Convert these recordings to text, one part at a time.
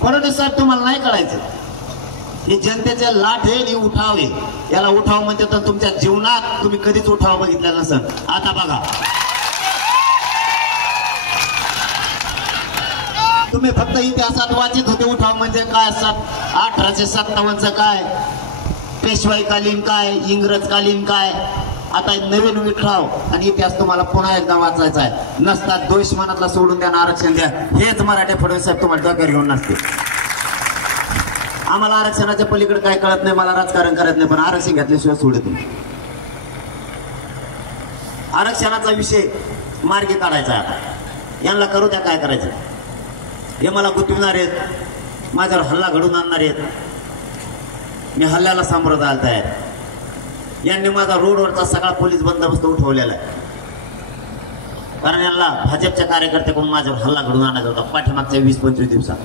फडणवीस साहेब तुम्हाला नाही कळायचं, ही जनतेचे लाट आहे, ही उठाव आहे. याला उठाव म्हणजे तर तुमच्या जीवनात तुम्ही कधीच उठाव बघितला नसेल. आता बघा, तुम्ही फक्त इतिहासात वाचित होते उठाव म्हणजे काय असतात, 1857चं काय, पेशवाईकालीन काय, इंग्रजकालीन काय. आता नवीन उठाव आणि इतिहास तुम्हाला पुन्हा एकदा वाचायचा आहे. नसतात द्वेष मनातला सोडून द्या, आरक्षण द्या, हेच मराठे फडणवीस साहेब तुम्हाला डोक्यावर घेऊन नसते. आम्हाला आरक्षणाच्या पलीकडे काय कळत नाही, मला राजकारण करत नाही, पण आरक्षण घेतल्याशिवाय सोडत नाही. आरक्षणाचा विषय मार्गी काढायचा आहे. आता यांना करू द्या, काय करायचं. हे मला गुंतविणार आहेत, माझ्यावर हल्ला घडून आणणार आहेत. मी हल्ल्याला सामोरं जायला तयार. यांनी माझा रोडवरचा सगळा पोलीस बंदोबस्त उठवलेला आहे, कारण यांना भाजपच्या कार्यकर्त्याकडून माझ्यावर हल्ला घडून आणायचा होता पाठीमागच्या 20-25 दिवसात.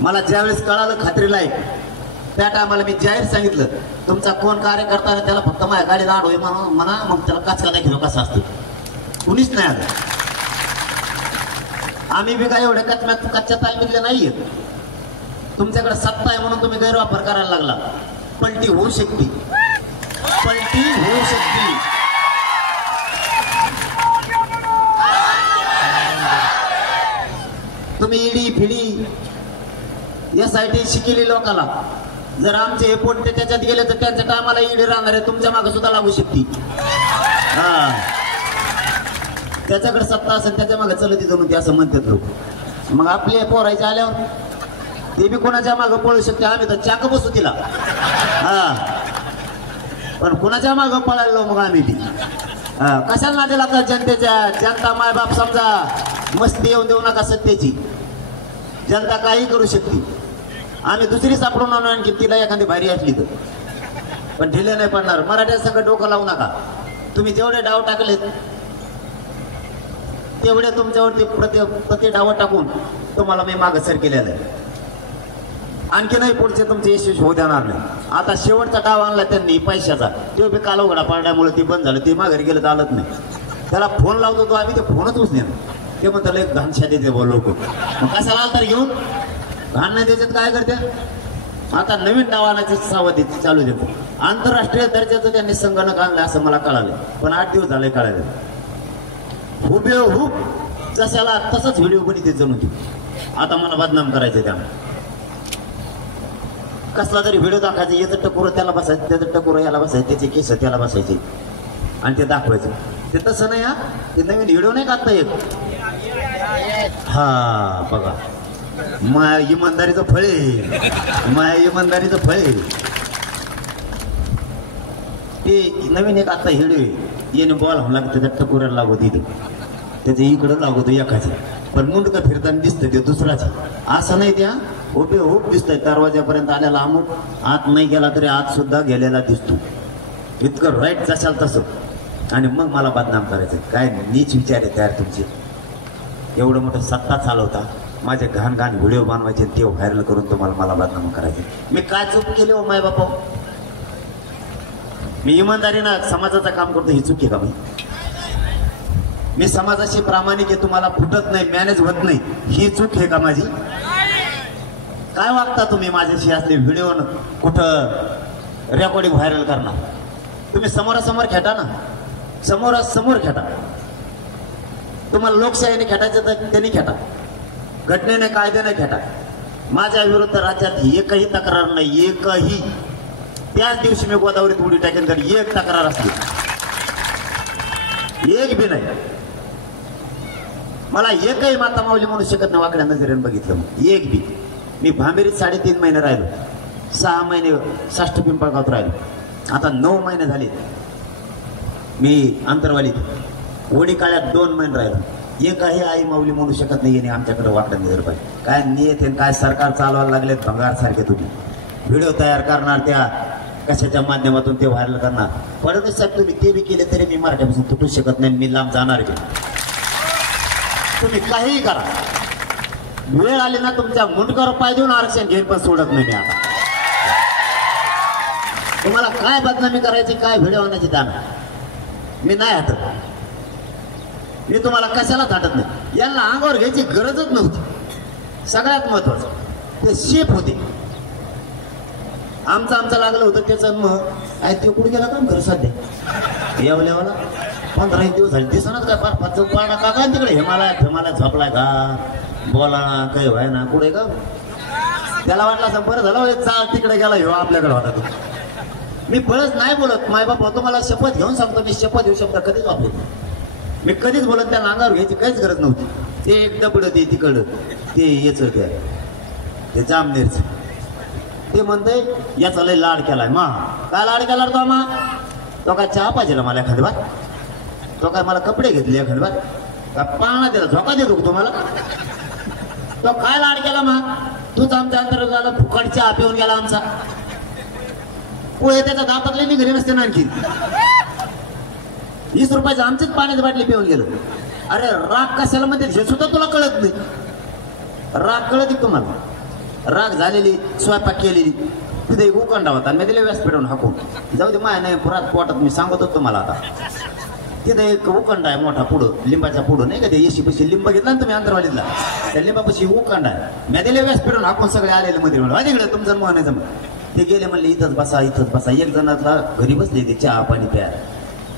मला ज्यावेळेस कळालं खात्रीला आहे, त्या टायमाला मी जाहीर सांगितलं, तुमचा कोण कार्यकर्ता आहे त्याला फक्त माझ्या गाडीत आडोय म्हणा, मग त्याला काचका दाखवतो कसा असतो. कुणीच नाही आलं. आम्ही बी काय एवढे कच्च्या तालमीतले नाहीये. तुमच्याकडे सत्ता आहे म्हणून तुम्ही गैरवापर करायला लागला. पलटी होऊ शकते, पलटी होऊ शकते. तुम्ही ईडी फिडी SIT शिकेली लोकाला, जर आमचे हे पोट्टे त्याच्यात गेले तर त्यांच्या टायमाला ईडी राहणार आहे, तुमच्या मागे सुद्धा लागू शकते. त्याच्याकडे सत्ता असेल त्याच्या मागे चलती जणू ते असं म्हणतात लोक. मग आपले पोरायचे आल्यावर ते बी कोणाच्या मागे पळू शकते. आम्ही तर चाक बसू तिला, पण कोणाच्या मागे पळायलो मग आम्ही बी. कशाला नादी लागतात जनतेच्या. जनता मायबाप समजा, मस्ती येऊन देऊ नका सत्तेची. जनता काही करू शकते. आम्ही दुसरी सापडून आणू आणखी, तिला एखादी भारी असली तर, पण ढिले नाही पडणार. मराठ्या संकट डोकं लावू नका. तुम्ही जेवढे डाव टाकलेत तेवढे तुमच्यावरती प्रति डाव टाकून तुम्हाला मी मागसर केलेलं आहे. आणखी नाही पुढचे तुमचे यशस्वी होऊ देणार नाही. आता शेवटचा डाव आणला त्यांनी पैशाचा, तो बी काल उघडा पाडल्यामुळे ती बंद झालं. ती माघारी गेलं चालत नाही. त्याला फोन लावतो तो, आम्ही ते फोनच उचले. ते म्हणतात एक घाणशा देते बोल लोक. मग कशाला आला तर घेऊन घाण नाही त्याच्यात काय करते. आता नवीन डाव आणायची सावधी चालू देतो. आंतरराष्ट्रीय दर्जाचं त्यांनी संगणक आणलं असं मला कळालं, पण 8 दिवस झाले कळाले. हुबेहूब जशाला तसंच व्हिडिओ बनते जणू ती. आता मला बदनाम करायचं त्यामुळे. कसला तरी व्हिडिओ दाखवायचा, याचं टकोर त्याला बसायचं, त्याचं टकोर याला बसायचं, त्याचे केस त्याला बसायचे आणि ते दाखवायचं. ते तसं नाही. ते नवीन व्हिडिओ नाही काढता येत. बघा, माया इमानदारीचं फळ आहे, माया इमानदारीचं फळ आहे. ते नवीन एक आता व्हिडिओ येणे बॉल म्हणला त्याच्या टकोऱ्याला लागवत इथे, त्याच्या इकडं लागवतो एकाचे, पण मुंडकं फिरताना दिसतं ते दुसराच. असं नाही. त्या उभे होप दिसतंय दरवाजापर्यंत आल्याला अमुक, आत नाही गेला तरी आत सुद्धा गेलेला दिसतो. इतकं राईट जशाल तसं. आणि मग मला बदनाम करायचं. काय नीच विचार आहे तयार तुमचे. एवढं मोठं सत्ता चालवता, माझे घाण घाण व्हिडिओ बनवायचे, ते व्हायरल करून तुम्हाला मला बदनाम करायचे. मी काय चूक केली हो माय बापा. मी इमानदारीनं समाजाचं काम करतो, ही चूक आहे का? मी समाजाशी प्रामाणिक आहे, तुम्हाला फुटत नाही, मॅनेज होत नाही, ही चूक आहे का माझी? काय वागता तुम्ही माझ्याशी? असले व्हिडिओ कुठं रेकॉर्डिंग व्हायरल करणार? तुम्ही समोरासमोर खेटा ना, समोरासमोर खेटा. तुम्हाला लोकशाहीने खेटायचं तर त्यांनी खेटा, घटनेने कायद्याने खेटा. माझ्या विरुद्ध राज्यात एकही तक्रार नाही, एकही. त्याच दिवशी मी गोदावरीत उडी टाकेन तर एक तक्रार असते, एक बी नाही. मला एकही माता माऊली म्हणू शकत नाही वाकड्या नजरेने बघितलं. एक बी. मी भांबेरीत 3.5 महिने राहिलो, 6 महिने साष्ट पिंपळगावात राहिलो. आता 9 महिने झाले मी अंतरवालीत. ओडी काळ्यात 2 महिने राहिलो. एकही आई माऊली म्हणू शकत नाही आमच्याकडे वाकड्या नजर पाहिजे. काय नियत आहे, काय सरकार चालवायला लागले भंगार सारखे. तुम्ही व्हिडिओ तयार करणार, त्या कशाच्या माध्यमातून ते व्हायरल करणार. फडणवीस साहेब तुम्ही ते बी केले तरी मी मराठ्यापासून तुटू शकत नाही, मी लांब जाणार बी. तुम्ही काहीही करा, वेळ आली ना तुमच्या मुंडकावर पाय देऊन आरक्षण घेऊन पण सोडत नाही मी. आता तुम्हाला काय बदनामी करायची, काय व्हिडिओ आणायची त्यानं मी नाही हटत. मी तुम्हाला कशाला थाटत नाही. यांना अंगावर घ्यायची गरजच नव्हती. सगळ्यात महत्वाचं ते शेप होते. आमचं लागलं होतं त्याचं. मग आहे ते कुठे गेला काम खरं सध्या यावल्यावाला 15 दिवस झाले दिसणार काय फार पाच पाडा का काय तिकडे हेमाला झोपलाय का बोला ना काही व्हाय ना कुठे का. त्याला वाटलं असं बरं झालं चाल तिकडे गेला ह्यो आपल्याकडे होता. तू मी बळच नाही बोलत. मायबाप होतो मला शपथ घेऊन सांगतो. मी शपथ घेऊ शब्द कधीच वापरतो. मी कधीच बोलत त्या अंगावर घ्यायची काहीच गरज नव्हती. ते एक दबड ते तिकडं ते याच ते जामनेरच ते म्हणतंय याचा लय लाड केलाय मा. काय लाड केला तो मा. तो काय चहा पाहिजे मला एखादी बार. तो काय मला कपडे घेतले एखादी बार. का पाळणा दिला झोका देतो तुम्हाला. तो काय लाड केला मा. तूच आमच्या अंतर झाला फुकट चहा पिऊन गेला आमचा. पोहे त्याच्या दातातले निघले नसते ना आणखी. 20 रुपयाचं आमचीच पाण्याची बाटली पिऊन गेलो. अरे राग कशाला म्हणते हे सुद्धा तुला कळत नाही. राग कळत तुम्हाला. राग झालेली स्वयंपाक केलेली तिथे एक उकंडा होता. मी दिले व्यासपीठावरून हाकून जाऊ दे माया नाही पुरात पोटात. मी सांगत होतो मला आता तिथे एक उकंडा आहे मोठा पुढं लिंबाच्या पुढं नाही का ते येशी पशी लिंब घेतला ना तुम्ही अंतरवाडीतला त्या लिंबापाशी उकंडा आहे. मी दिले व्यासपीठावरून हाकून सगळे आलेले मध्ये म्हणून तिकडे तुमचं मन आहे जमलं. ते गेले म्हणले इथंच बसा इथंच बसा. एक जणातला घरी बसले ते चहा पाणी प्यायला.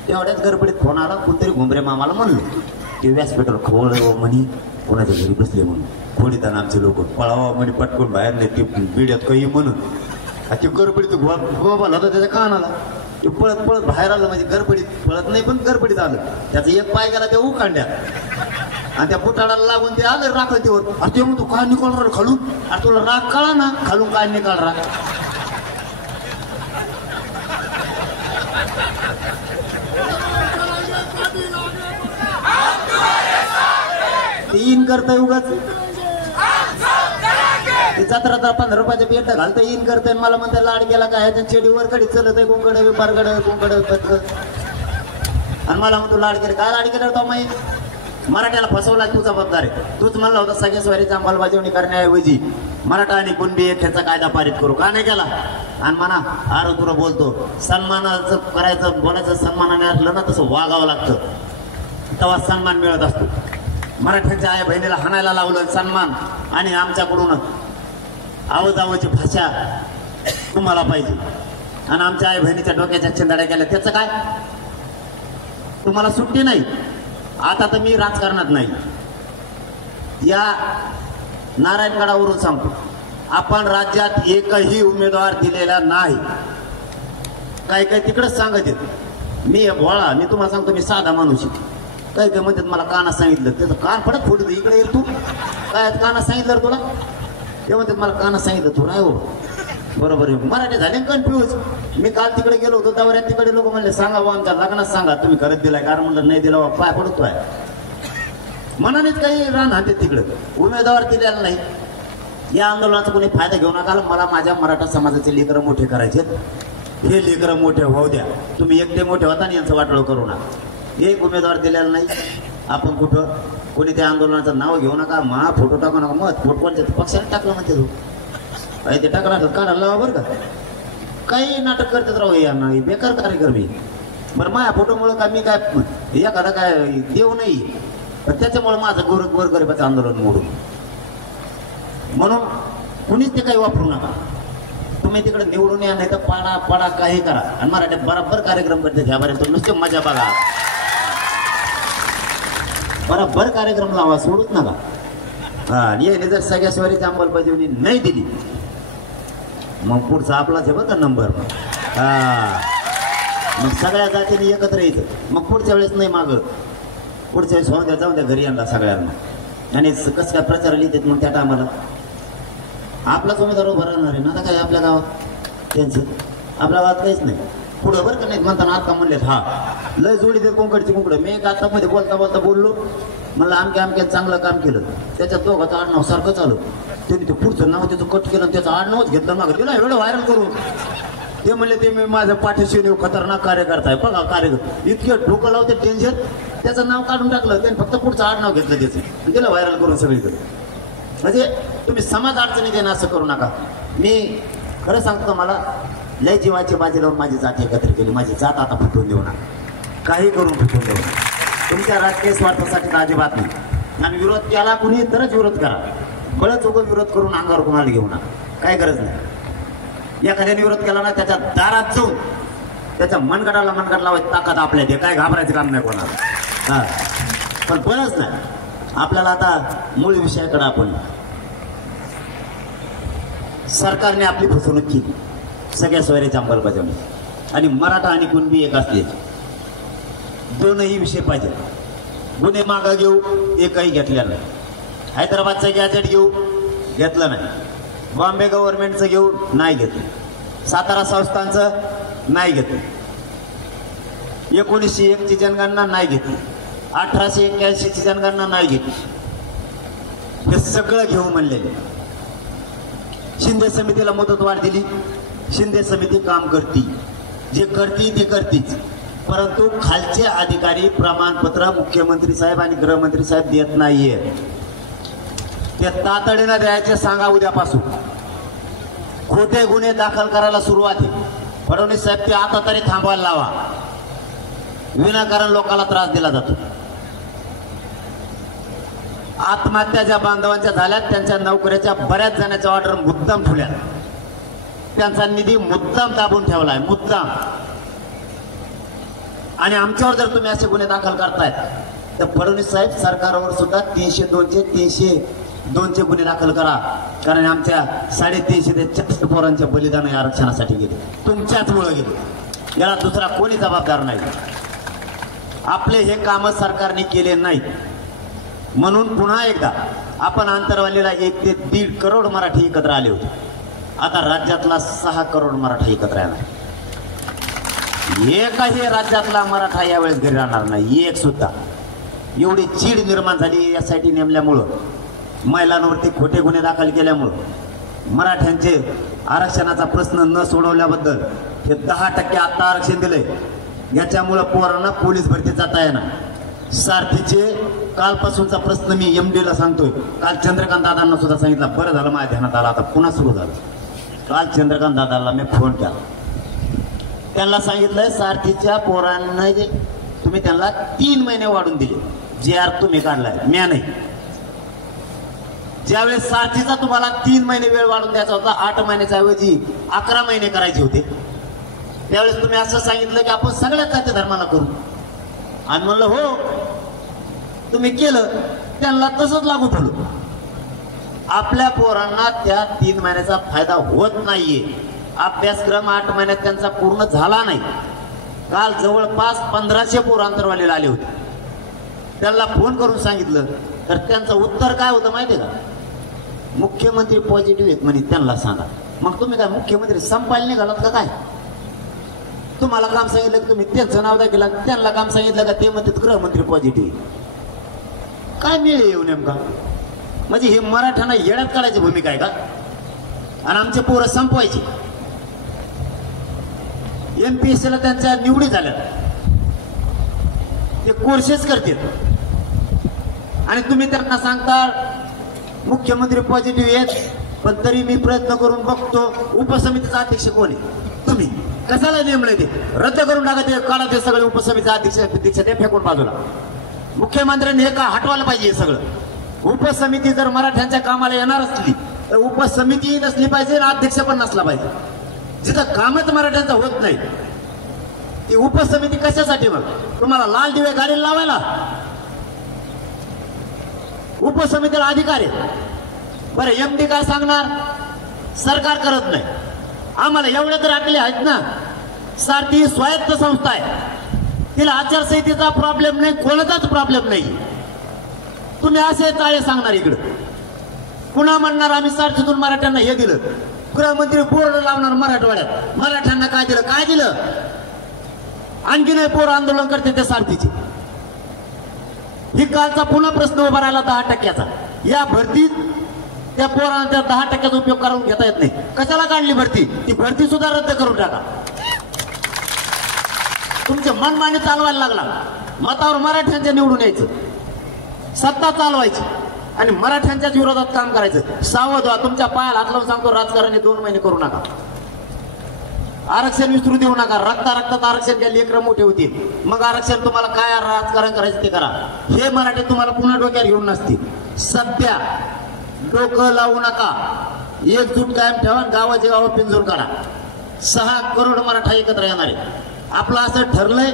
तेवढ्याच गडबडीत फोन आला. कोणतरी घुमरे मामाला म्हणलो ते व्यासपीठावर खोळ म्हणी कोणाच्या घरी बसले म्हणून. खोडीताना आमचे लोक पळावा म्हणे पटकून बाहेर नाही ते बिड्यात काही म्हणून. ते गडबडीत गोबाल होता त्याच्या कानाला. ते पळत पळत बाहेर आलं. म्हणजे गडबडीत पळत नाही पण गडबडीत आलं. त्याचा एक पाय गेला त्या उकांड्या आणि त्या बुटाडाला लागून ते आलं राखतीवर. अरे ते म्हणतो काय निकाल खालून. अरे तुला राग कळा ना खालून काय निकाल राग. इन करतय उगाच जत्रा 15 रुपयाचं पेट घालतं इन करतय. मला म्हणते लाड गेला काय चेडीवर कडे चलत आहे कोंकड बारगड कोंकड आणि मला म्हणतो लाड केले काय लाड केलं तो माही. मराठ्याला फसवला तू जबाबदार आहे. तूच म्हणला होता सगळ्या स्वारीची अंमलबजावणी करण्याऐवजी मराठा आणि कुणबी एकट्याचा कायदा पारित करू का नाही केला. आणि म्हणा आरो तुला बोलतो सन्मानाचं करायचं बोलायचं सन्मानाने असलं ना तसं वागावं लागतं. तेव्हा सन्मान मिळत असतो. मराठ्यांच्या आई बहिणीला हाणायला लावलं सन्मान आणि आमच्याकडून आवजावची भाषा तुम्हाला पाहिजे आणि आमच्या आई बहिणीच्या डोक्याच्या चिंदाड्या केल्या त्याचं काय. तुम्हाला सुट्टी नाही. आता तर मी राजकारणात नाही. या नारायणगडावरून सांगतो आपण राज्यात एकही उमेदवार दिलेला नाही. काही काही तिकडेच सांगत येत. मी भोळा मी तुम्हाला सांगतो मी साधा माणूस. काही काही म्हणतात मला काना सांगितलं त्याचं कान पडत फोडू इकडे येईल तू काय काना सांगितलं तुला. ते म्हणतात मला काना सांगितलं तू नाही हो बरोबर आहे. मराठी झाले कन्फ्यूज. मी काल तिकडे गेलो होतो दौऱ्यात तिकडे लोक म्हणले सांगा व आमच्या लग्नात सांगा तुम्ही खरंच दिलाय. कारण म्हणलं नाही दिला पाय पडतोय मनानेच काही राहणार तिकडे उमेदवार दिलेला नाही. या आंदोलनाचा कोणी फायदा घेऊ नका. मला माझ्या मराठा समाजाचे लेकरं मोठे करायचे. हे लेकरं मोठे होऊ द्या. तुम्ही एकटे मोठे होता ना यांचं वाटोळं करू नका. एक उमेदवार दिलेला नाही. आपण कुठं कोणी त्या आंदोलनाचं नाव घेऊ नका. महा फोटो टाकू नका. मत फोटो कोणत्या पक्षाने टाकलं म्हणते तू काही ते टाकणार काढायला लावा बरं का. काही नाटक करतात राहू यांना बेकार कार्यक्रम आहे. बरं माझ्या फोटोमुळं का मी काय एखादा काय देव नाही पण त्याच्यामुळे माझं गोरगरिबाचं आंदोलन मोडून म्हणून कुणीच ते काही वापरू नका. तुम्ही तिकडे निवडून या नाही तर पाडा पाडा काही करा आणि मराठीत बरोबर कार्यक्रम करते. ह्यापर्यंत नुसते मजा बघा. बरोबर कार्यक्रम लावा सोडूच नका. आणि याने जर सगळ्या स्वारीची अंमलबजावणी नाही दिली मग पुढचा आपलाच आहे बघा नंबर. मग सगळ्या जातीने एकत्र यायचं. मग पुढच्या वेळेस नाही मागं पुढच्या वेळेस होऊन द्या जाऊन द्या घरी आणला सगळ्यांना. आणि कसं काय प्रचार लिहितात मग त्या टायमाला आपलाच उमेदवार उभा राहणार आहे ना. आता काय आपल्या गावात त्यांचं आपल्या गावात काहीच नाही. पुढं बरं का नाही म्हणताना आता म्हणलेत हा लय जोडी दे कोंकडची कोंकड. मी एक आता मध्ये बोलता बोलता बोललो म्हणलं आमक्या चांगलं काम केलं त्याच्यात दोघाचं आडनाव सारखं चालू. त्यांनी ते पुढचं नाव त्याचं कट केलं त्याचं आडनावच घेतलं मागं तिला एवढं व्हायरल करून. ते म्हणले ते मी माझ्या पाठीशी खतरनाक कार्यकर्ता आहे बघा कार्यकर्ता इतके डोकं लावते टेन्शन त्याचं नाव काढून टाकलं त्यांनी फक्त पुढचं आडनाव घेतलं त्याचं तिला व्हायरल करून सगळीकडे. म्हणजे तुम्ही समाज अडचणी देणं असं करू नका. मी खरं सांगतो मला लय जीवाची बाजी लावून माझी जात एकत्र केली. माझी जात आता फुटून देऊ नका. काही करून फुटून देऊ नका. तुमच्या राजकीय स्वार्थासाठी अजिबात नाही. आणि विरोध केला कुणी तरच विरोध करा. बळच उभं विरोध करून अंगावर कोणाला घेऊ नका, काय गरज नाही. एखाद्याने विरोध केला ना त्याच्या दारात जाऊन त्याच्या मनगटाला मनगट लावायची ताकद आपल्या ते, काय घाबरायचं काम नाही कोणाला. हा, पण बळच नाही. आपल्याला आता मूळ विषयाकडे आपण, सरकारने आपली फसवणूक केली सगळ्या सोयऱ्याच्या अंमलबजावणी, आणि मराठा आणि कुणबी एक असले, दोनही विषय पाहिजे. गुन्हे मागं घेऊ, एकही घेतलेला नाही. हैदराबादचं गॅजेट घेऊ, घेतलं नाही. बॉम्बे गव्हर्नमेंटचं घेऊ, नाही घेतलं. सातारा संस्थांचं नाही घेतलं. 1901 ची जनगणना नाही घेतली. 1881 ची जनगणना नाही घेतली. हे सगळं घेऊ म्हणलेले. शिंदे समितीला मुदतवाढ दिली. शिंदे समिती काम करती, जे करती ते करतीच, परंतु खालचे अधिकारी प्रमाणपत्र मुख्यमंत्री साहेब आणि गृहमंत्री साहेब देत नाहीये. ते तातडीनं द्यायचे सांगा. उद्यापासून खोटे गुन्हे दाखल करायला सुरुवात आहे. फडणवीस साहेब ते आता तरी थांबवायला लावा. विनाकारण लोकांना त्रास दिला जातो. आत्महत्या ज्या बांधवांच्या झाल्यात त्यांच्या नोकऱ्याच्या बऱ्याच जणांच्या ऑर्डर मुद्दाम ठेवल्या. त्यांचा निधी मुद्दाम दाबून ठेवलाय, मुद्दाम. आणि आमच्यावर जर तुम्ही असे गुन्हे दाखल करतायत तर फडणवीस साहेब सरकारवर सुद्धा 302चे गुन्हे दाखल करा. कारण आमच्या 350 ते 400 पोरांच्या बलिदान आरक्षणासाठी गेले, तुमच्याचमुळे गेले. याला दुसरा कोणी जबाबदार नाही. आपले हे काम सरकारने केले नाही म्हणून पुन्हा एकदा आपण आंतरवालीला 1 ते 1.5 करोड मराठी एकत्र आले होते. आता राज्यातला 6 करोड मराठा एकत्र येणार. एकही राज्यातला मराठा यावेळेस घरी राहणार नाही, एक सुद्धा. एवढी चीड निर्माण झाली यासाठी नेमल्यामुळं, महिलांवरती खोटे गुन्हे दाखल केल्यामुळं, मराठ्यांचे आरक्षणाचा प्रश्न न सोडवल्याबद्दल हे 10% आता आरक्षण दिलंय. याच्यामुळं पोरांना पोलीस भरती जाता येणार. सारथीचे कालपासूनचा प्रश्न मी MD ला सांगतोय. काल चंद्रकांत दादांना सुद्धा सांगितलं, बरं झालं माझ्या ध्यानात आला, आता पुन्हा सुरू झालं. काल चंद्रकांत दादांना मी फोन केला, त्यांना सांगितलंय सारथीच्या पोरांना तुम्ही त्यांना 3 महिने वाढून दिले. JR तुम्ही काढलाय, म्या नाही. ज्यावेळेस सारथीचा तुम्हाला 3 महिने वेळ वाढून द्यायचा होता, 8 महिन्याच्या ऐवजी 11 महिने करायचे होते, त्यावेळेस तुम्ही असं सांगितलं की आपण सगळ्या जाती धर्माला करू. आणि म्हणलं हो, तुम्ही केलं, त्यांना तसंच लागू ठेवलं. आपल्या पोरांना त्या 3 महिन्याचा फायदा होत नाहीये. अभ्यासक्रम 8 महिन्यात त्यांचा पूर्ण झाला नाही. काल जवळपास 1500 पोर आंतरवालीला आले होते. त्यांना फोन करून सांगितलं तर त्यांचं उत्तर काय होतं माहितीये का? मुख्यमंत्री पॉझिटिव्ह आहेत म्हणे, त्यांना सांगा. मग तुम्ही काय मुख्यमंत्री संपायला निघालात का काय? तुम्हाला काम सांगितलं की तुम्ही त्यांचं नाव दाखवलं, त्यांना काम सांगितलं का ते म्हणतात गृहमंत्री पॉझिटिव्ह. काय मिळ येऊ नेमका? म्हणजे हे मराठ्यांना येड्यात काढायची भूमिका आहे का? आणि आमचे पोरं संपवायचे. MPSC ला त्यांच्या निवडी झाल्या, ते कोर्सेस करतात आणि तुम्ही त्यांना सांगता मुख्यमंत्री पॉझिटिव्ह आहेत, पण तरी मी प्रयत्न करून बघतो. उपसमितीचा अध्यक्ष कोण आहे? तुम्ही. कशाला नेमलंय ते? रद्द करून टाका ते, काढा ते सगळे उपसमितीचा अध्यक्ष ते फेकून बाजूला. मुख्यमंत्र्यांनी हे का हटवायला पाहिजे हे सगळं. उपसमिती जर मराठ्यांच्या कामाला येणार असली तर उपसमिती नसली पाहिजे आणि अध्यक्ष पण नसला पाहिजे. जिथं कामच मराठ्यांचं होत नाही ती उपसमिती कशासाठी? मग तुम्हाला लाल दिवे गाडीला लावायला उपसमितीला अधिकार आहे. बरं, MD काय सांगणार? सरकार करत नाही. आम्हाला एवढ्या तर आकले आहेत ना, सारथी स्वायत्त संस्था आहे, तिला आचारसंहितेचा प्रॉब्लेम नाही, कोणाचाच प्रॉब्लेम नाही. तुम्ही असे चाळे सांगणार इकडं. पुन्हा म्हणणार आम्ही सारथीतून मराठ्यांना हे दिलं. गृहमंत्री बोर्ड लावणार मराठवाड्यात, मराठ्यांना काय दिलं, काय दिलं? आणखी नाही पोर आंदोलन करते ते सारथीचे. ही कालचा पुन्हा प्रश्न उभा राहिला 10%चा. या भरतीत त्या पोरांना त्या 10%चा उपयोग करून घेता येत नाही. कशाला काढली भरती? ती भरती सुद्धा रद्द करून टाका. तुमचे मनमानी चालवायला लागला, मतावर मराठ्यांच्या निवडून यायचं, सत्ता चालवायची आणि मराठ्यांच्याच विरोधात काम करायचं. सावध व्हा. तुमच्या पायाला हात लावून सांगतो, राजकारणी 2 महिने करू नका. आरक्षण विसरू देऊ नका. रक्तात आरक्षण घ्या, लेकरं मोठे होतील. मग आरक्षण तुम्हाला काय राजकारण करायचं ते करा. हे मराठी तुम्हाला पुन्हा डोक्यात घेऊन नसतील. सध्या डोकं लावू नका, एकजूट कायम ठेवा, गावाचे गाव पिंजून काढा. 6 करोड मराठा एकत्र येणार आहे. आपलं असं ठरलंय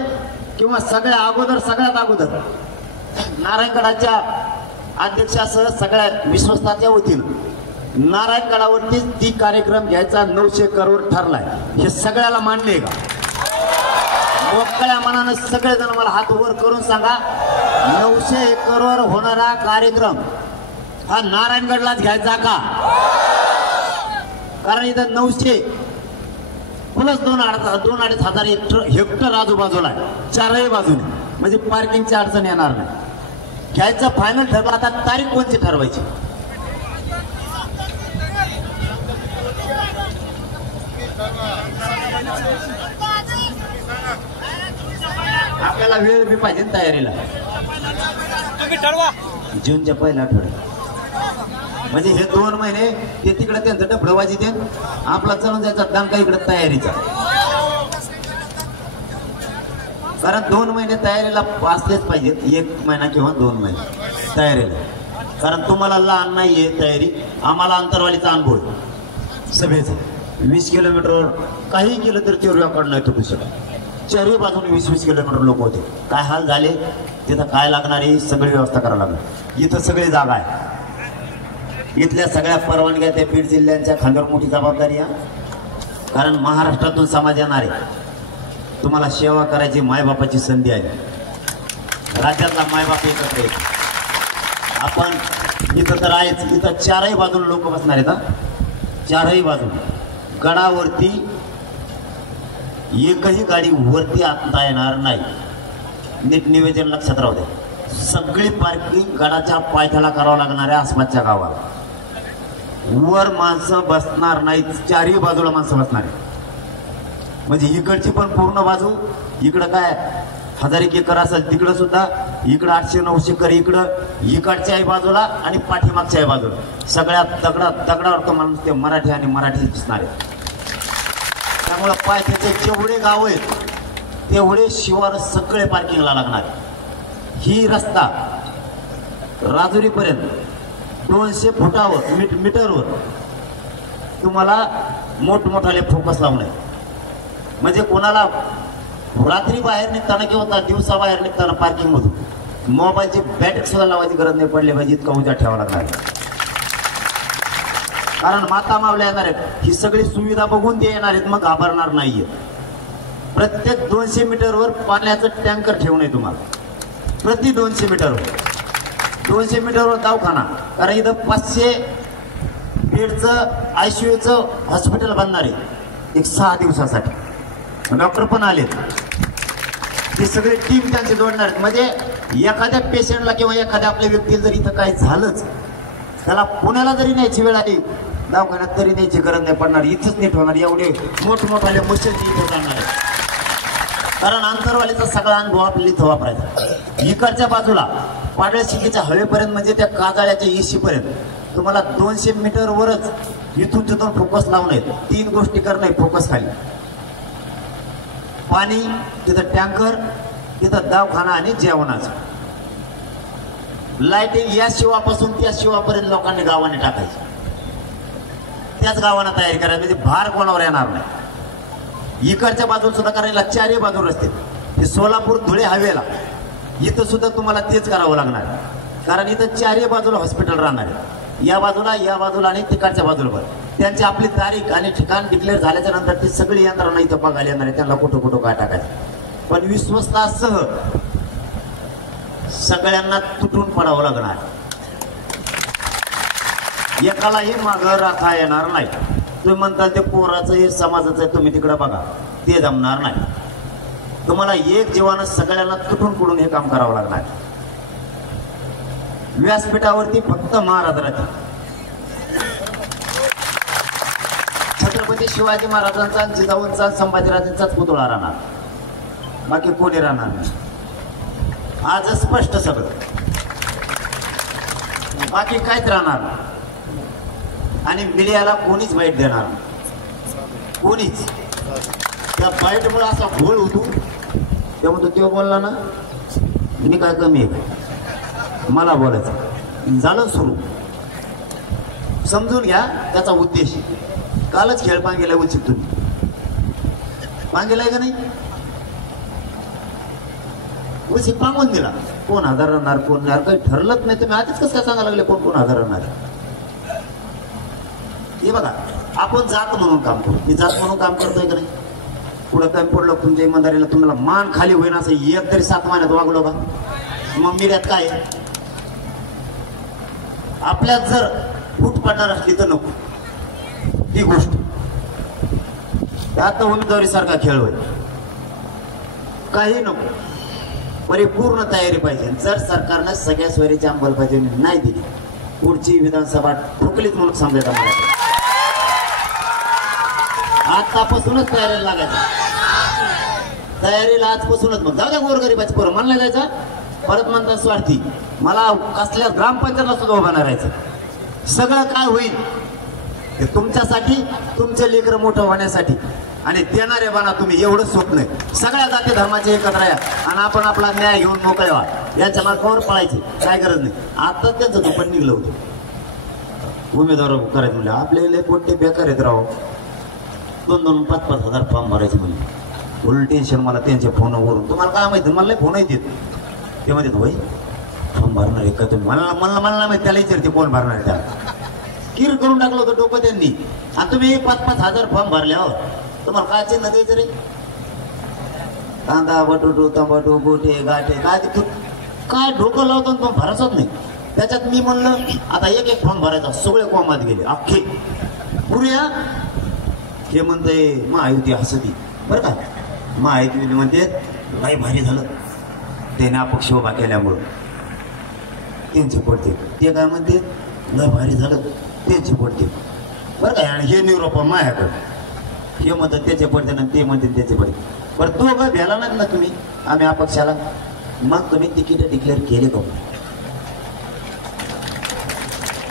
किंवा सगळ्यात अगोदर नारायणगडाच्या अध्यक्षासह सगळ्या विश्वस्ताच्या वतीनं नारायणगडावरती ती कार्यक्रम घ्यायचा 900 करोड ठरलाय. हे सगळ्याला मान्य आहे का? मोकळ्या मनानं सगळेजण मला हात वर करून सांगा, 900 एकरवर होणारा कार्यक्रम हा नारायणगडलाच घ्यायचा का? कारण इथं 900 प्लस 2-2.5 हजार हेक्टर आजूबाजूला आहे, चारही बाजूने, म्हणजे पार्किंगची अडचण येणार नाही. घ्यायचं फायनल ठरलं. आता तारीख कोणती ठरवायची? आपल्याला वेळ बी पाहिजे तयारीला. जूनच्या पहिल्या आठवड्यात, म्हणजे हे 2 महिने ते तिकडे त्यांचं डबडवाजी ते आपला चढून जायचा दणका इकडे तयारीचा. कारण 2 महिने तयारीला असलेच पाहिजेत, 1 महिना किंवा 2 महिने तयारीला. कारण तुम्हाला लहान नाहीये तयारी, आम्हाला अंतरवालीचा अनुभव आहे सभेचा. 20 किलोमीटरवर काही केलं तर ते रेकॉर्ड नाही तुटू शकत. चारही बाजूने 20-20 किलोमीटर लोक होते. काय हाल झाले, तिथं काय लागणार आहे सगळी व्यवस्था करावी लागणार. इथं सगळी जागा आहे, इथल्या सगळ्या परवानग्या त्या बीड जिल्ह्यांच्या खांद्यावर मोठी जबाबदारी आहे. कारण महाराष्ट्रातून समाज येणार आहे, तुम्हाला सेवा करायची मायबापाची संधी आहे. राज्यातला मायबाप एकत्र येतो. आपण इथं तर आहेच, इथं चारही बाजूने लोक बसणार आहेत. चारही बाजूने गडावरती एकही गाडी वरती आणता येणार नाही. नीट निवेदन लक्षात राहू दे. सगळी पार्किंग गडाच्या पायथ्याला करावं लागणार आहे. आसपासच्या गावाला वर माणसं बसणार नाहीत, चारही बाजूला माणसं बसणार आहेत. म्हणजे इकडची पण पूर्ण बाजू, इकडं काय 1000 एकर असेल तिकडं सुद्धा, इकडं 800-900 एकर इकडं, इकडच्याही बाजूला आणि पाठीमागच्याही बाजूला सगळ्या दगडावर तो माणूस ते मराठी आणि मराठी दिसणार आहे. त्यामुळं पायथ्याचे जेवढे गाव आहेत तेवढे शिवार सगळे पार्किंगला लागणार. ही रस्ता राजुरीपर्यंत 200 फुटावर मीटरवर तुम्हाला मोठमोठाले फोकस लावणे. म्हणजे कोणाला रात्री बाहेर निघताना किंवा दिवसा बाहेर निघताना पार्किंग मधून मोबाईलची बॅटरी सुद्धा लावायची गरज नाही पडली पाहिजे, इतका उजा ठेवावा लागणार. कारण माता मावल्या येणार आहेत, ही सगळी सुविधा बघून ते येणार आहेत, मग घाबरणार नाहीये. प्रत्येक 200 मीटरवर पाण्याचं टँकर ठेवून आहे तुम्हाला. प्रति 200 मीटरवर 200 मीटरवर दवाखाना. कारण इथं 500 बेडचं ICUचं हॉस्पिटल बनणार आहे एक 6 दिवसासाठी. डॉक्टर पण आले, ती सगळी टीम त्यांची जोडणार आहेत. म्हणजे एखाद्या पेशंटला किंवा एखाद्या आपल्या व्यक्तीला जर इथं काही झालंच, त्याला पुण्याला जरी न्यायची वेळ आली दवाखान्यात तरी न्यायची गरज नाही पडणार, इथंच नीट होणार. एवढे मोठमोठाले मशीन इथं जाणार आहे. कारण अंतरवालीचा सगळा अनुभव आपल्याला इथं वापरायचा. इकडच्या बाजूला पाडळ शिंदेच्या हवेपर्यंत, म्हणजे त्या काजळ्याच्या येशीपर्यंत तुम्हाला 200 मीटरवरच इथून तिथून फोकस लावून आहेत. 3 गोष्टी करणं फोकस खाली: पाणी, तिथं टँकर, तिथं दवाखाना आणि जेवणाचं. लाईटिंग या शिवापासून त्या शिवापर्यंत लोकांनी गावाने टाकायची. त्याच गावांना तयारी करायची, म्हणजे भार कोणावर येणार नाही. इकडच्या बाजूला सुद्धा करायला 4ही बाजू रस्ते. हे सोलापूर धुळे हवेला इथं सुद्धा तुम्हाला तेच करावं लागणार. कारण इथं 4ही बाजूला हॉस्पिटल राहणार आहे, या बाजूला आणि तिकडच्या बाजूला पण. त्यांची आपली तारीख आणि ठिकाण डिक्लेअर झाल्याच्या नंतर ती सगळी यंत्रणा इथं बघायला येणार आहे, त्यांना कुठं कुठं काय टाकायचं. पण विश्वस्तासह सगळ्यांना तुटून पडावं लागणार. एकालाही मागं राखा येणार नाही. तुम्ही म्हणताल ते पोराचं हे समाजाचं आहे, तुम्ही तिकडे बघा, ते जमणार नाही. तुम्हाला एक जीवानं सगळ्यांना तुटून पडून हे काम करावं लागणार. व्यासपीठावरती फक्त महाराज राहतील. छत्रपती शिवाजी महाराजांचा, जिजाऊंचा, संभाजीराजांचाच पुतळा राहणार, बाकी कोणी राहणार नाही. आज स्पष्ट सगळं, बाकी काहीच राहणार. आणि मीडियाला कोणीच बाईट देणार, कोणीच. त्या बाईटमुळे असा घोळ होतो. ते म्हणतो तो बोलला ना, मी काय कमी आहे मला बोलायचं, झालं सुरू. समजून घ्या त्याचा उद्देश. कालच खेळ पांगेला उचित तुम्ही पांगेलाय का नाही? उचित पांगून दिला. कोण हजार राहणार कोण नाही काही ठरलंच नाही. तुम्ही आधीच कसं काय सांगायला लागले कोण कोण हजार राहणार? हे बघा, आपण जात म्हणून काम करू. मी जात म्हणून काम करतोय का नाही? पुढं कमी पडलं तुमच्या इमानदारीला, तुम्हाला मान खाली होईन असं एक तरी 7 महिन्यात वागलो का? मग मीडियात काय आपल्यात जर फूट पडणार असली तर नको ती गोष्ट. आता उमेदवारी सारखा खेळ होईल. काही नको, परिपूर्ण तयारी पाहिजे. जर सरकारनं सगळ्या सोयरीची अंमलबजावणी नाही दिली, पुढची विधानसभा ठोकलीच म्हणून समजायचा मला. आतापासूनच तयारीला लागायचं. तयारीला आजपासूनच. मग जाऊ द्या गोरगरीबाची पोरं मला नाही जायचं. परत म्हणतात स्वार्थी. मला कसल्या ग्रामपंचायतला सुद्धा उभा नाही राहायचं. सगळं काय होईल ते तुमच्यासाठी, तुमचे लेकरं मोठं होण्यासाठी. आणि देणारे बाना तुम्ही एवढंच स्वप्न आहे. सगळ्या जाती धर्माचे एकत्र या आणि आपण आपला न्याय घेऊन मोकळे व्हा. यांच्या मार्गावर पळायची काय गरज नाही. आता त्यांचं दुपट निघलं होतं उमेदवार करायचं म्हणजे. आपले लय पोट्टे बेकार आहेत राव. 2-2, 5-5 हजार फॉर्म भरायचे म्हणजे. फुल टेन्शन मला त्यांच्या फोनवरून. तुम्हाला काय माहिती? मला फोन येतात ते म्हणतात भाई फॉर्म भरणार आहे का तुम्ही? मला नाही माहिती. त्याला विचारते कोण भरणार आहे. त्याला किर करून टाकलं होतं डोकं त्यांनी. आणि तुम्ही 5-5 हजार फॉर्म भरले हो. तुम्हाला काय चिन्ह द्यायचं रे? कांदा बटाटो टमाटो गोटे गाठे काय काय डोकं लावतो पण भरायचंच नाही. त्याच्यात मी म्हणलं आता एक फॉर्म भरायचा. सगळे कोमात गेले अख्खे पुऱ्या. हे म्हणतंय महायुती हसती बरं का. महायुती म्हणते काही भारी झालं त्याने अपक्ष उभा केल्यामुळं त्यांचे पडते. ते काय म्हणते लय भारी झालं त्यांचे पडते बरं काय. आणि हे निरोपा माझ्याकडं. हे म्हणतात त्याचे पडते ना ते म्हणते त्याचे पडते. बरं तो काय भ्याला नाही ना तुम्ही आम्ही अपक्षाला? मग तुम्ही तिकीट डिक्लेअर केले का?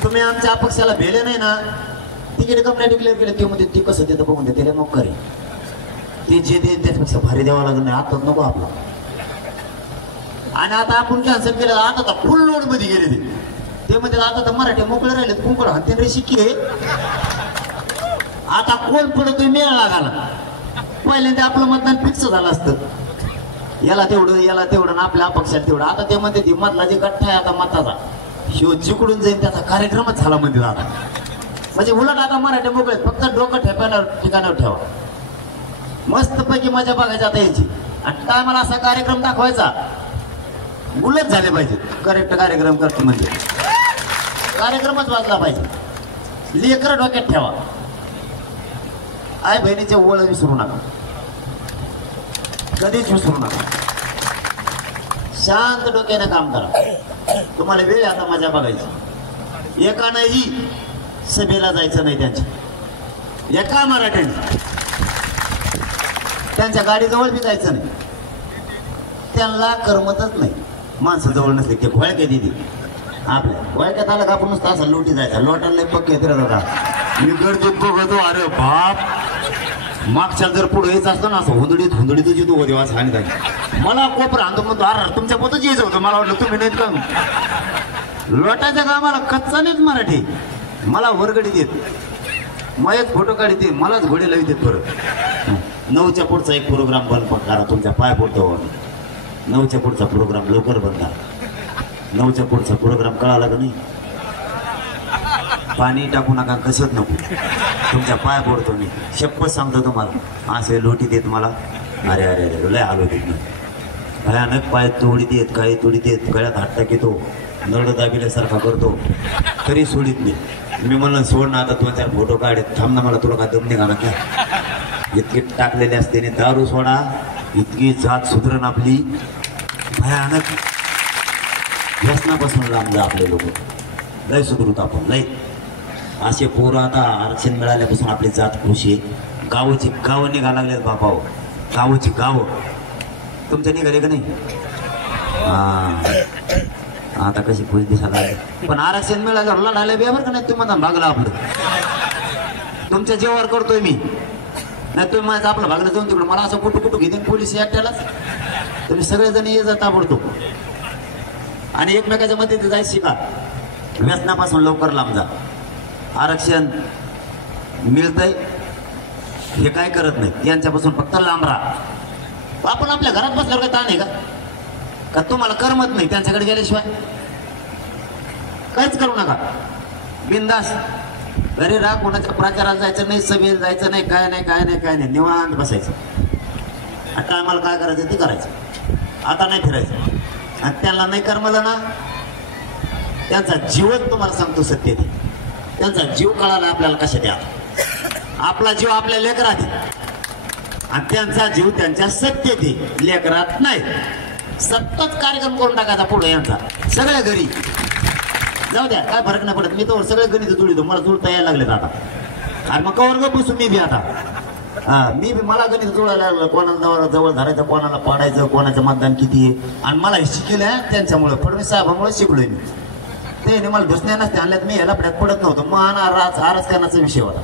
तुम्ही आमच्या अपक्षाला भेले नाही ना, तिकीट कम नाही डिक्लेअर केले. ते म्हणते ते कसं देतं बघून दे. त्याला मग करे ते जे दे त्याच्यापेक्षा भारी द्यावं लागत नाही. आताच नको आपला. आणि आता आपण कॅन्सल केलं. आता तर फुल लोड मध्ये गेले ते म्हणते आता तर मराठी मोकळे राहिले. कुंकड हाते रे शिक्की आहे. आता कोण पडतोय मेळा लागाला. पहिल्यांदा आपलं मतदान फिक्स झालं असतं. याला तेवढं याला तेवढं ना आपल्या अपक्षात तेवढं. आता ते म्हणते ती मधला जे गठ्ठा आहे आता मताचा शिव जिकडून जाईल त्याचा कार्यक्रमच झाला म्हणजे आता. म्हणजे उलट आता मराठी मोकळे फक्त डोकं ठिकाणावर ठेवा. मस्तपैकी मजा बघायची आता यायची. आणि काय मला असा कार्यक्रम दाखवायचा उलट झाले पाहिजे. करेक्ट कार्यक्रम करतो म्हणजे कार्यक्रमच वाजला पाहिजे. लेकर डोक्यात ठेवा. आई बहिणीचे ओळ विसरू नका. कधीच विसरू नका. शांत डोक्याने काम करा. तुम्हाला वेळ आता मजा बघायची. एका नाही सभेला जायचं नाही त्यांच्या. एका मराठ्यांनी त्यांच्या गाडीजवळ बी जायचं नाही. त्यांना करमतच नाही माणसं जवळ नसले. ते घोळक्या दिली आपल्या घोळक्यात आलं का आपण नुसतं असं लोटी जायचा. लोटाला पक्के येत राहता. मी गर्दीत बघतो अरे बाप मागच्या जर पुढे यायचं असतं ना असं हुंदडीत येतो हो देवा सांगितलं. मला कोपरा आणतो म्हणतो अरे तुमच्या पोतच यायचं होतं. मला वाटलं तुम्ही नाहीत का? लोटाच्या कामाला कच्चा नाहीत मराठी. मला वरगडी देत माझ्याच फोटो काढते मलाच घोडे लावी देत. परत 9च्या पुढचा एक प्रोग्राम बंद करा. तुमच्या पाय पडतो. 9च्या पुढचा प्रोग्राम लवकर बंद करा. 9च्या पुढचा प्रोग्राम कळाला का नाही? पाणी टाकू नका कसत नको. तुमच्या पाय पडतो मी शपथ सांगतो तुम्हाला. असे लोटी देत मला अरे अरे अरे लय आलो देत नाही. भयानक पाय तोडी देत काही तोडी देत. गळ्यात हात टाकीतो नरड दाबिल्यासारखा करतो तरी सोडित नाही. मी म्हणलं सोड ना आता 2-4 फोटो काढत थांब ना. मला तुला काय दम निघाला का? इतके टाकलेले असते दारू सोडा. इतकी जात सुधरण आपली भयानक. व्यसनापासून लांब जा आपले लोक. लय सुधरत आपण लय. असे पोरं आता आरक्षण मिळाल्यापासून आपली जात खुशी आहे. गावची गावं निघा लागलेत बापाव. गावची गावं तुमच्या निघाले का नाही? आता कशी खुश दिसायला लागली. पण आरक्षण मिळाल्यावर लढायला बेवर का नाही? तुम्हाला भागलं आपलं. तुमच्या जेवार करतोय मी नाही. तुम्ही माझं आपलं भागलं जाऊन तिकडं मला असं कुठं घेते पोलीस एकट्यालाच. तुम्ही सगळेजण ये जा ताबडतोब. आणि एकमेकाच्या मध्ये जायचं शिका. व्यसनापासून लवकर लांब जा. आरक्षण मिळतंय हे काय करत नाही, यांच्यापासून फक्त लांब राहा. आपण आपल्या घरात बसल्यावर काय ताण आहे का तुम्हाला करमत नाही त्यांच्याकडे गेल्याशिवाय? काहीच करू नका, बिंदास घरी राहा. कोणाच्या प्रचारात जायचं नाही, सभेत जायचं नाही, काय नाही काय नाही काय नाही, निवांत बसायचं. आता आम्हाला काय करायचं ते करायचं, आता नाही फिरायचं. आणि त्यांना नाही करमलं ना, त्यांचा जीवच तुम्हाला सांगतो सत्य ते, त्यांचा जीव कळाला आपल्याला कशा द्या. आपला जीव आपल्या लेकरात आणि त्यांचा जीव त्यांच्या सत्यते लेकरात नाही. सतत कार्यक्रम करून टाकायचा पुढे यांचा सगळ्या घरी. जाऊ द्या, काय फरक नाही पडत. मी तर सगळे गणित जुळतो, मला जुळता यायला लागलेत आता. आणि मग कवर ग बसू मी बी आता. मी बी मला गणित जुळायला लागलं, कोणाला जवळ धरायचं, कोणाला पाडायचं, कोणाचं मतदान किती आहे. आणि मला हे शिकलं त्यांच्यामुळे, फडणवीस साहेबांमुळे शिकलोय मी. त्याने मला दुसऱ्या नसते आणल्यात, मी याला पडत नव्हतं. मान आरक्षणाचा विषय होता,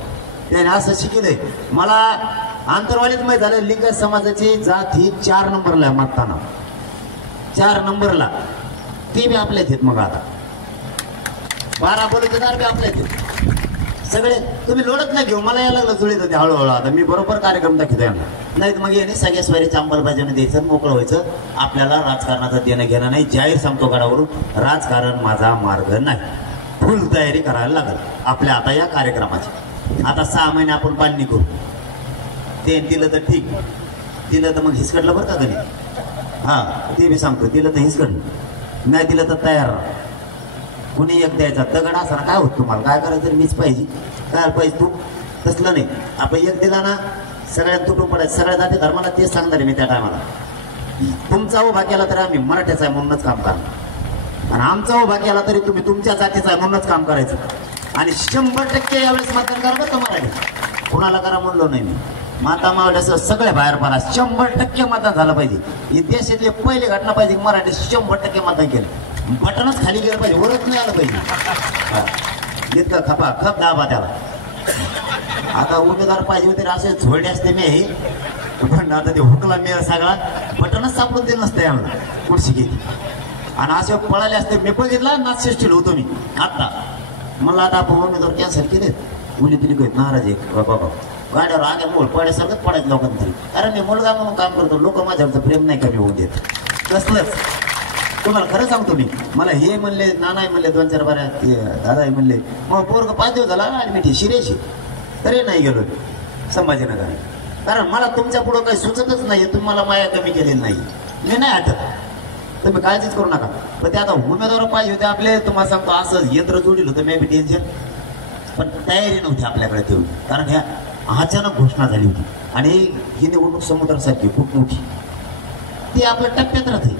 त्याने असं शिकलंय मला. आंतरवालीच माहीत झालं, लिंगायत समाजाची जात ही 4 नंबरला आहे मतदाना, 4 नंबरला. ते बी आपल्यात आहेत. मग आता 12 बलुतेदार बी आपल्यात आहेत सगळे. तुम्ही लोडत नाही घेऊ, मला यायला लागलं जुळीत होते हळूहळू. आता मी बरोबर कार्यक्रम दाखवतो यांना. नाहीत मग याने सगळ्या स्वारीच्या अंमलबजावणी द्यायचं, मोकळं व्हायचं. आपल्याला राजकारणाचं देणं घेणं नाही. जाहीर सांगतो गडावरून, राजकारण माझा मार्ग नाही. फुल तयारी करायला लागल आपल्या आता या कार्यक्रमाची. आता 6 महिने आपण बांधणी करू. ते दिलं तर ठीक, दिलं तर मग हिसकडलं बरं का गणित. हां, ते बी सांगतो, दिलं तर हिसकडलं, नाही दिलं तर तयार राहा. कुणी एक द्यायचा दगड असताना काय होत, तुम्हाला काय करायचं मीच पाहिजे, काय पाहिजे तू, तसलं नाही. आपण एक दिला ना सगळ्यात तुटून पडायचं. सगळ्या जाती धर्माला तेच सांगणार आहे मी त्या टायमाला. तुमचा उभा केला तरी आम्ही मराठ्याचा आहे म्हणूनच काम करणार, आणि आमचा उभा केला तरी तुम्ही तुमच्या जातीचा आहे म्हणूनच काम करायचं. आणि 100% यावेळेस मतदान करा बरं मराठी, कोणाला करा म्हणलो नाही मी. माता मावल्यासह सगळे बाहेर पडा, 100% मतदान झालं पाहिजे. ही देशातली पहिली घटना पाहिजे, मराठी 100% मतदान केलं. बटनच खाली गेलं पाहिजे, वरच नाही आलं पाहिजे. इतकं खपा खप दाबा त्याला. आता उमेदवार पाहिजे होते असे झोडे असते मी, पण आता ते हुकला मी सगळा, बटनच सापडून दिलं नसतं याला कुठशी घेतली. आणि असे पळाले असते. मी बघितला नाचेष्टील होतो मी आता. मला आता आपण उमेदवार कॅन्सल केले, मुली तरी कहत नाराज आहे बाबा, गाड्यावर आगे मोल पडायसारखं पडायचं लोकांना तरी. कारण मी मुलगा म्हणून काम करतो, लोक माझ्यावरचं प्रेम नाही कमी होऊन देत. कसलंच तुम्हाला खरं सांगतो मी. मला हे म्हणले, नानाही म्हणले, 2-4 बाऱ्या दादाही म्हणले. मग पोरग 5 दिवस झाला ऍडमिट शिरेशी, तरी नाही गेलो संभाजीनगर. कारण मला तुमच्या पुढं काही सुचतच नाही, तुम्हाला माया कमी केलेली नाही, मी नाही आठवत. तुम्ही काळजीच करू नका. पण ते आता उमेदवार पाहिजे होते आपले, तुम्हाला सांगतो असं यंत्र जोडील होतं मी बी टेन्शन. पण तयारी नव्हती आपल्याकडे तेवढी, कारण ह्या अचानक घोषणा झाली होती. आणि ही निवडणूक समुद्रासारखी खूप मोठी, ती आपल्या टप्प्यात राहते.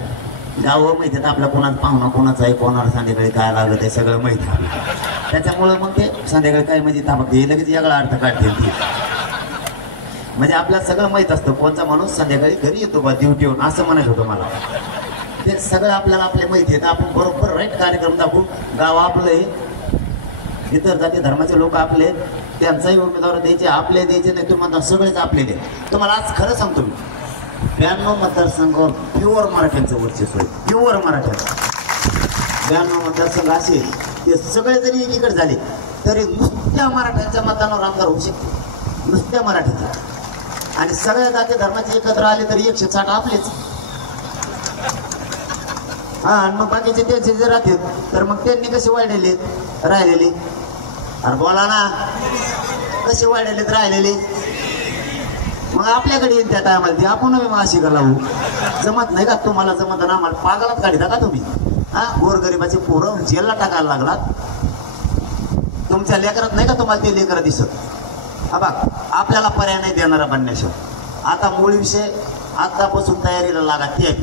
गावं माहिती आहेत आपल्या, कोणाचा पाहुणा कोणाचा आहे, कोणाला संध्याकाळी काय लागलं ते सगळं माहिती आहे. त्याच्यामुळं मग ते संध्याकाळी काय म्हणजे ताबक हे लगेच वेगळा अर्थ काढतील ती. म्हणजे आपल्याला सगळं माहीत असतं, कोणचा माणूस संध्याकाळी घरी येतो बा ड्युटीवरून, असं म्हणायचं होतं मला. ते सगळं आपल्याला आपले माहिती आहेत. आपण बरोबर राईट कार्यक्रम दाखवू. गाव आपले, इतर जाती धर्माचे लोक आपले, त्यांचाही उमेदवार द्यायचे, आपले द्यायचे नाही. तुम्हाला सगळेच आपले द्या. तुम्हाला आज खरं सांगतो मी, 92 मतदारसंघावर प्युअर मराठ्यांचं वर्चस्व आहे, प्युअर मराठ्यांचं. 92 मतदारसंघ असे ते सगळे जरी एकीकडे झाले तरी नुसत्या मराठ्यांच्या मतदानावर आमदार होऊ शकते, नुसत्या मराठ्यांच्या. आणि सगळ्या जाती धर्माचे एकत्र आले तरी 160 आपलेच. हा, आणि मग बाकीचे त्यांचे जे राहतील तर मग त्यांनी कसे वाढलेले राहिलेले, अरे बोला ना, कसे वाढलेत राहिलेले. मग आपल्याकडे येईल त्या टायमाला ते आपण मग अशी का लावू. जमत नाही का तुम्हाला, जमत ना आम्हाला, पागलात काढता का तुम्ही. हा, गोरगरिबाचे पोरं जेलला टाकायला लागलात. तुमच्या लेकरात नाही का तुम्हाला ते लेकरं दिसत. हा बघ, आपल्याला पर्याय नाही देणारा बनण्याशिवाय. आता मूळ विषय आतापासून तयारीला लागा. ते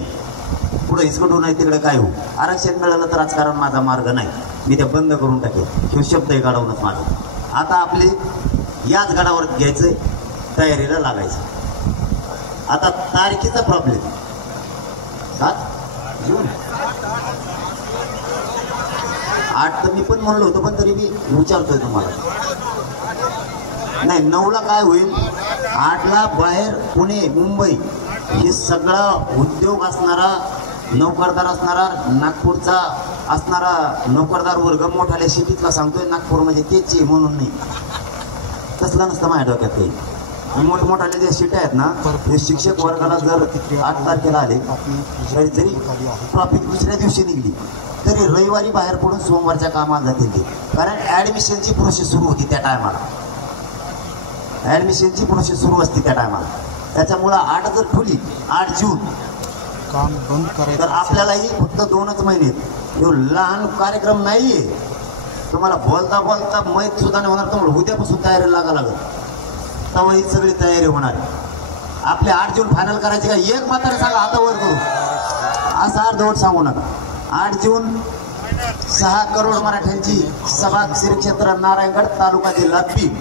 पुढे हिसकटू नाही तिकडे काय होऊ. आरक्षण मिळालं तर राजकारण माझा मार्ग नाही, मी ते बंद करून टाकेल. किंवा शब्दही काढवूनच माझं. आता आपली याच गडावर घ्यायचंय, तयारीला लागायचं. आता तारखेचा प्रॉब्लेम 7 जून 8 तर मी पण म्हणलो होतो, पण तरी मी विचारतोय तुम्हाला. नाही, 9ला काय होईल, 8ला बाहेर पुणे मुंबई हे सगळा उद्योग असणारा, नोकरदार असणारा, नागपूरचा असणारा नोकरदार वर्ग मोठाल्या सिटीतला सांगतोय नागपूर म्हणजे तेच आहे म्हणून नाही, तसला नसतं माझ्या डोक्यात काही. मोठमोठाले जे सीट आहेत ना, हे शिक्षक वर्गाला जर 8 तारखेला आले जरी ट्रॉफिक दुसऱ्या दिवशी निघली तरी रविवारी बाहेर पडून सोमवारच्या कामाला जातील ते. कारण ऍडमिशनची प्रोसेस सुरू होती त्या टायमाला, ऍडमिशनची प्रोसेस सुरू असते त्या टायमाला. त्याच्यामुळं 8 जर ठेवली 8 जून काम बंद करायचं तर आपल्यालाही फक्त 2च महिने. तो लहान कार्यक्रम नाहीये. तुम्हाला बोलता बोलता माहीत सुद्धा नाही होणार, तुम्हाला उद्यापासून तयारी लागा लागत, तेव्हा ही सगळी तयारी होणार. आपले 8 जून फायनल करायची का? एक मात्र सांगा, आता वर करू, असं अर्धवट सांगू नका. 8 जून 6 करोड मराठ्यांची सभा, श्री क्षेत्र नारायणगड, तालुका जिल्हा बीड.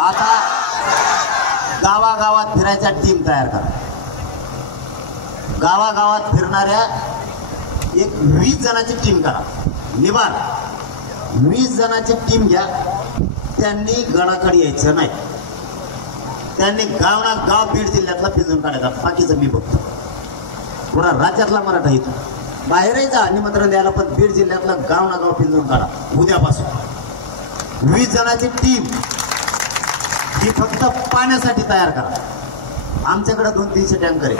आता गावागावात फिरायच्या टीम तयार करा. गावागावात फिरणाऱ्या एक 20 जणांची टीम करा. निवार 20 जणांची टीम घ्या. त्यांनी गडाकडे यायचं नाही, त्यांनी गाव बीड जिल्ह्यातला फिरून काढायचा. बाकीचं मी बघतो. पुन्हा राज्यातला मराठा येतो बाहेरही जा निमंत्रण द्यायला, पण बीड जिल्ह्यातला गाव फिरून काढा उद्यापासून. 20 जणांची टीम ही फक्त पाण्यासाठी तयार करा. आमच्याकडे 200-300 टँकर आहे.